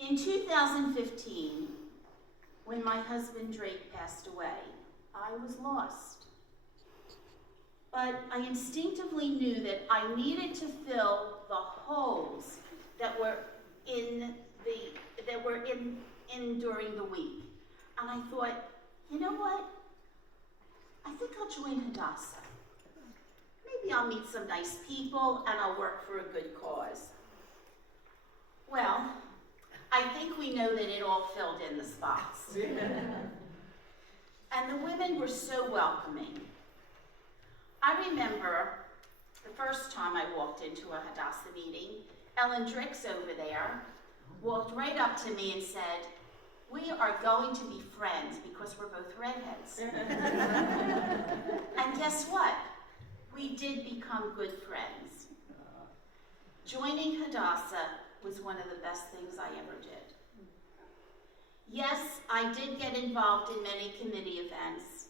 In 2015, when my husband Drake passed away, I was lost. But I instinctively knew that I needed to fill the holes that were in during the week. And I thought, you know what? I think I'll join Hadassah. Maybe I'll meet some nice people and I'll work for a good cause. Well, I think we know that it all filled in the spots. And the women were so welcoming. I remember the first time I walked into a Hadassah meeting, Ellen Drix over there walked right up to me and said, "We are going to be friends because we're both redheads." And guess what? We did become good friends. Joining Hadassah was one of the best things I ever did. Yes, I did get involved in many committee events,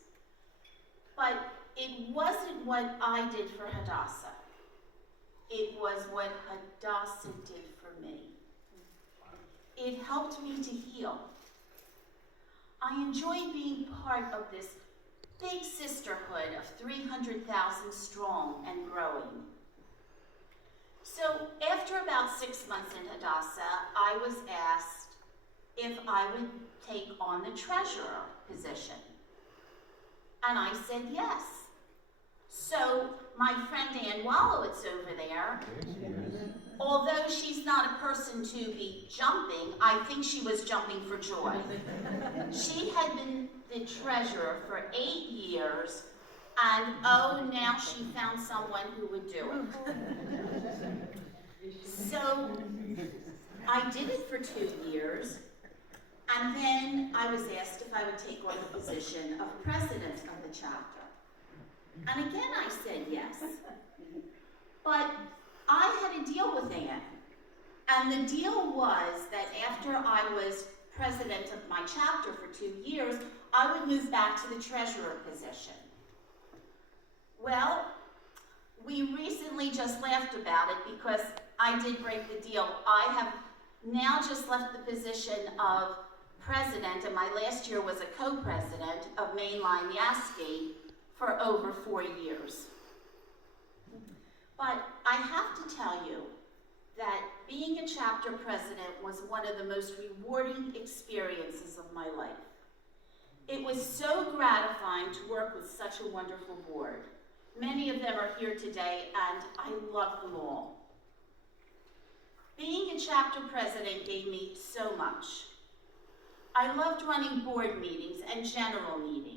but it wasn't what I did for Hadassah. It was what Hadassah did for me. It helped me to heal. I enjoy being part of this big sisterhood of 300,000 strong and growing. So after about 6 months in Hadassah, I was asked if I would take on the treasurer position. And I said yes. So my friend Ann Wallowitz over there, although she's not a person to be jumping, I think she was jumping for joy. She had been the treasurer for 8 years, and oh, now she found someone who would do it. So I did it for 2 years, and then I was asked if I would take on the position of president of the chapter. And again, I said yes. But I had a deal with Ann. And the deal was that after I was president of my chapter for 2 years, I would move back to the treasurer position. Well, we recently just laughed about it because I did break the deal. I have now just left the position of president, and my last year was a co-president of Mainline Yasky for over 4 years. But I have to tell you that being a chapter president was one of the most rewarding experiences of my life. It was so gratifying to work with such a wonderful board. Many of them are here today, and I love them all. Being a chapter president gave me so much. I loved running board meetings and general meetings.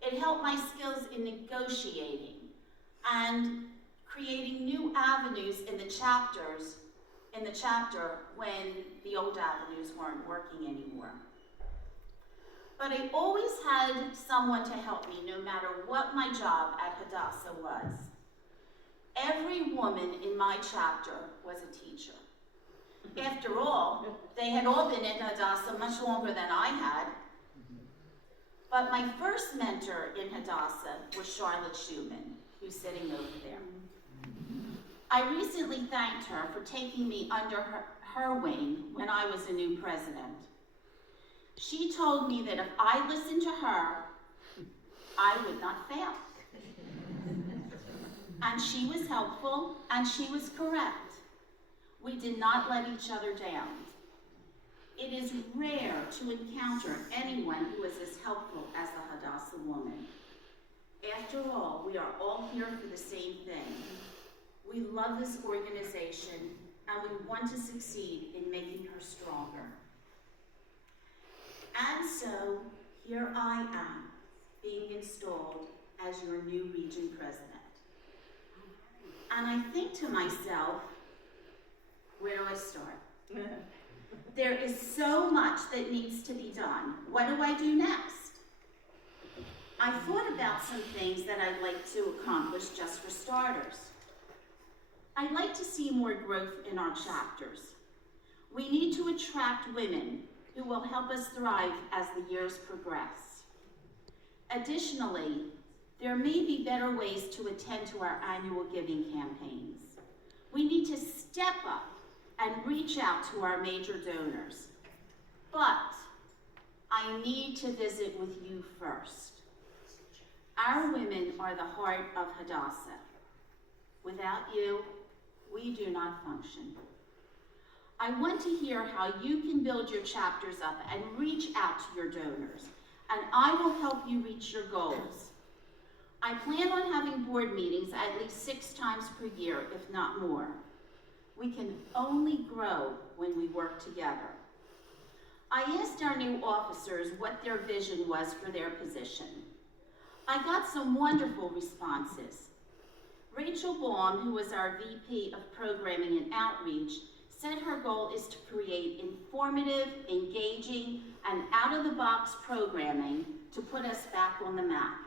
It helped my skills in negotiating and creating new avenues in the chapter when the old avenues weren't working anymore. But I always had someone to help me no matter what my job at Hadassah was. Every woman in my chapter was a teacher. After all, they had all been in Hadassah much longer than I had. But my first mentor in Hadassah was Charlotte Schumann, who's sitting over there. I recently thanked her for taking me under her wing when I was a new president. She told me that if I listened to her, I would not fail. And she was helpful, and she was correct. We did not let each other down. It is rare to encounter anyone who is as helpful as a Hadassah woman. After all, we are all here for the same thing. We love this organization, and we want to succeed in making her stronger. And so, here I am, being installed as your new region president. And I think to myself, where do I start? There is so much that needs to be done. What do I do next? I thought about some things that I'd like to accomplish just for starters. I'd like to see more growth in our chapters. We need to attract women who will help us thrive as the years progress. Additionally, there may be better ways to attend to our annual giving campaigns. We need to step up and reach out to our major donors. But I need to visit with you first. Our women are the heart of Hadassah. Without you, we do not function. I want to hear how you can build your chapters up and reach out to your donors, and I will help you reach your goals. I plan on having board meetings at least 6 times per year, if not more. We can only grow when we work together. I asked our new officers what their vision was for their position. I got some wonderful responses. Rachel Baum, who was our VP of Programming and Outreach, said her goal is to create informative, engaging, and out-of-the-box programming to put us back on the map.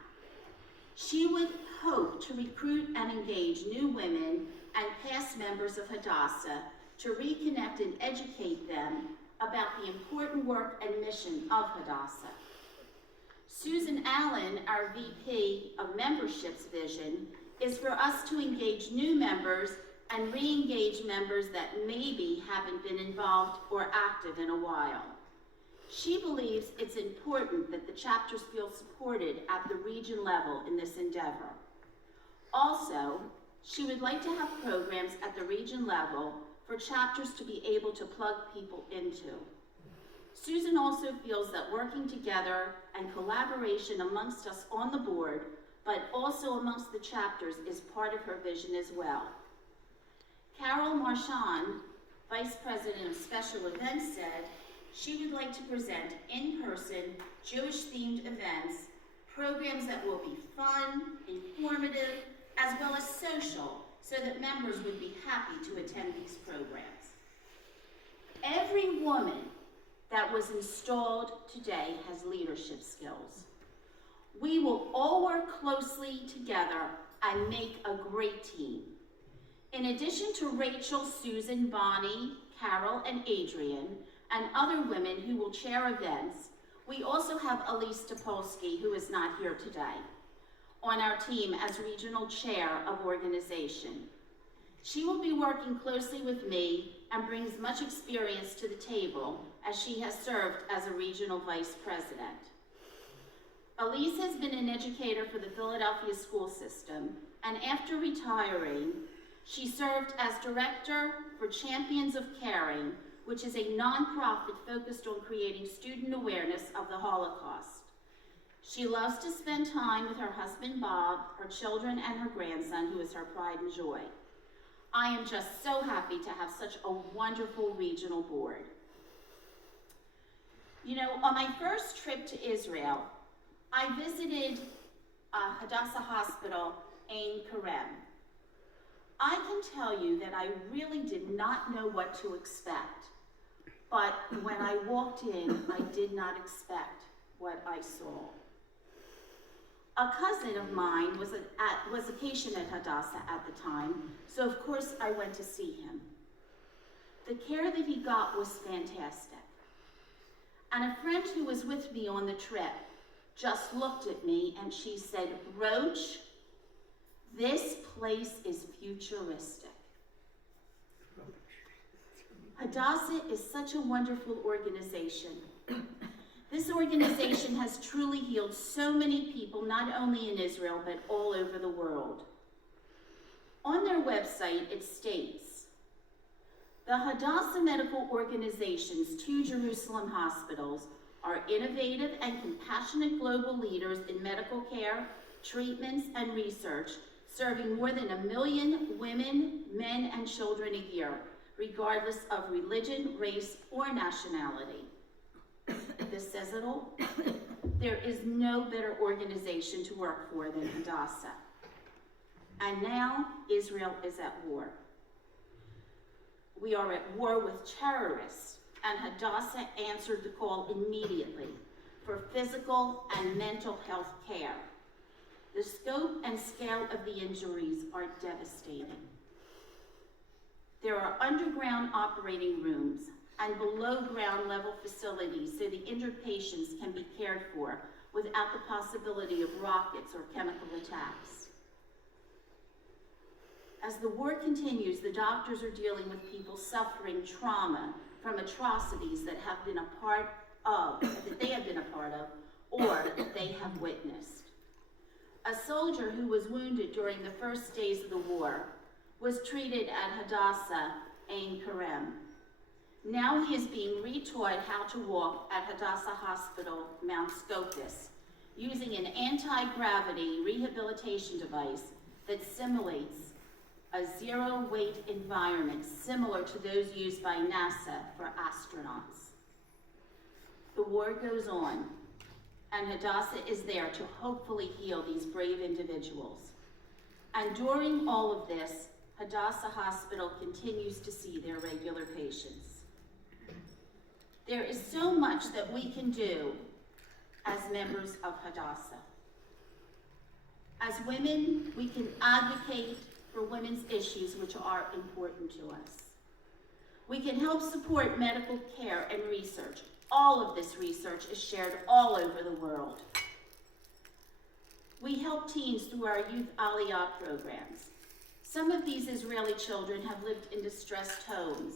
She would hope to recruit and engage new women and past members of Hadassah to reconnect and educate them about the important work and mission of Hadassah. Susan Allen, our VP of Membership's vision, is for us to engage new members and re-engage members that maybe haven't been involved or active in a while. She believes it's important that the chapters feel supported at the region level in this endeavor. Also, she would like to have programs at the region level for chapters to be able to plug people into. Susan also feels that working together and collaboration amongst us on the board, but also amongst the chapters, is part of her vision as well. Carol Marchand, Vice President of Special Events, said she would like to present in-person, Jewish-themed events, programs that will be fun, informative, as well as social, so that members would be happy to attend these programs. Every woman that was installed today has leadership skills. We will all work closely together and make a great team. In addition to Rachel, Susan, Bonnie, Carol, and Adrian, and other women who will chair events, we also have Elise Topolsky, who is not here today, on our team as Regional Chair of Organization. She will be working closely with me and brings much experience to the table as she has served as a Regional Vice President. Elise has been an educator for the Philadelphia school system, and after retiring, she served as Director for Champions of Caring, which is a nonprofit focused on creating student awareness of the Holocaust. She loves to spend time with her husband Bob, her children, and her grandson, who is her pride and joy. I am just so happy to have such a wonderful regional board. You know, on my first trip to Israel, I visited Hadassah Hospital in Kerem. I can tell you that I really did not know what to expect, but when I walked in, I did not expect what I saw. A cousin of mine was a patient at Hadassah at the time, so of course I went to see him. The care that he got was fantastic. And a friend who was with me on the trip just looked at me and she said, "Roach, this place is futuristic." Hadassah is such a wonderful organization. This organization has truly healed so many people, not only in Israel, but all over the world. On their website, it states, "The Hadassah Medical Organization's 2 Jerusalem hospitals are innovative and compassionate global leaders in medical care, treatments, and research, serving more than 1 million women, men, and children a year, regardless of religion, race, or nationality." This says it all. There is no better organization to work for than Hadassah. And now Israel is at war. We are at war with terrorists, and Hadassah answered the call immediately for physical and mental health care. The scope and scale of the injuries are devastating. There are underground operating rooms and below ground level facilities so the injured patients can be cared for without the possibility of rockets or chemical attacks. As the war continues, the doctors are dealing with people suffering trauma from atrocities that have been a part of, that they have been a part of, or that they have witnessed. A soldier who was wounded during the first days of the war was treated at Hadassah, Ain Karem. Now he is being retaught how to walk at Hadassah Hospital, Mount Scopus, using an anti-gravity rehabilitation device that simulates a zero-weight environment similar to those used by NASA for astronauts. The war goes on, and Hadassah is there to hopefully heal these brave individuals. And during all of this, Hadassah Hospital continues to see their regular patients. There is so much that we can do as members of Hadassah. As women, we can advocate for women's issues which are important to us. We can help support medical care and research. All of this research is shared all over the world. We help teens through our Youth Aliyah programs. Some of these Israeli children have lived in distressed homes,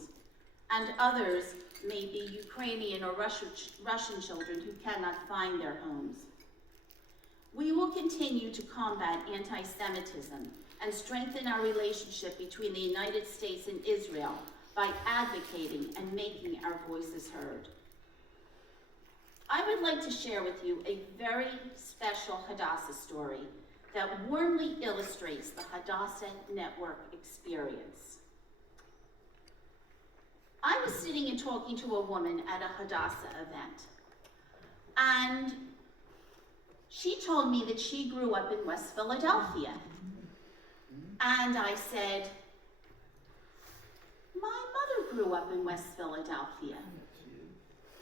and others may be Ukrainian or Russian children who cannot find their homes. We will continue to combat anti-Semitism and strengthen our relationship between the United States and Israel by advocating and making our voices heard. I would like to share with you a very special Hadassah story that warmly illustrates the Hadassah Network experience. I was sitting and talking to a woman at a Hadassah event, and she told me that she grew up in West Philadelphia. And I said, my mother grew up in West Philadelphia.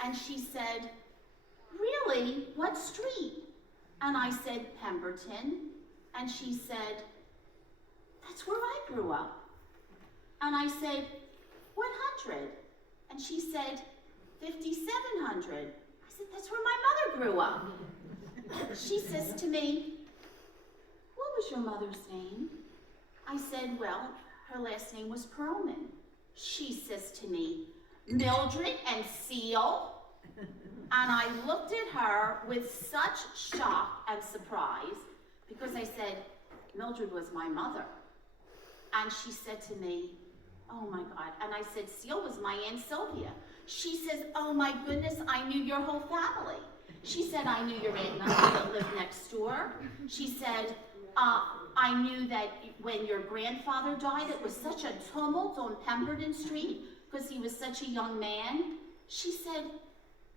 And she said, really? What street? And I said, Pemberton. And she said, that's where I grew up. And I said, 100. And she said, 5700. I said, that's where my mother grew up. She says to me, what was your mother's name? I said, well, her last name was Perlman. She says to me, Mildred and Seal? And I looked at her with such shock and surprise because I said, Mildred was my mother. And she said to me, oh my God. And I said, Seal was my Aunt Sylvia. She says, oh my goodness, I knew your whole family. She said, I knew your aunt and uncle that lived next door. She said, I knew that when your grandfather died, it was such a tumult on Pemberton Street because he was such a young man. She said,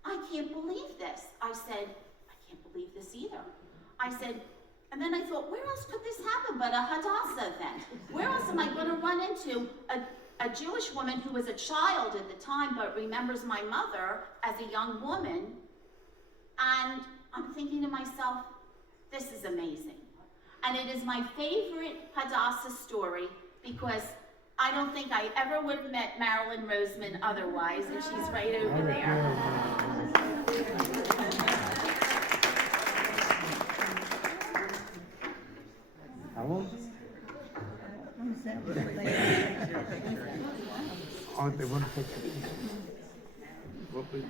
I can't believe this. I said, I can't believe this either. I said, and then I thought, where else could this happen but a Hadassah event? Where else am I going to run into a Jewish woman who was a child at the time but remembers my mother as a young woman? And I'm thinking to myself, this is amazing. And it is my favorite Hadassah story because I don't think I ever would have met Marilyn Roseman otherwise, and she's right over there. How old? Oh, they want to take pictures. What would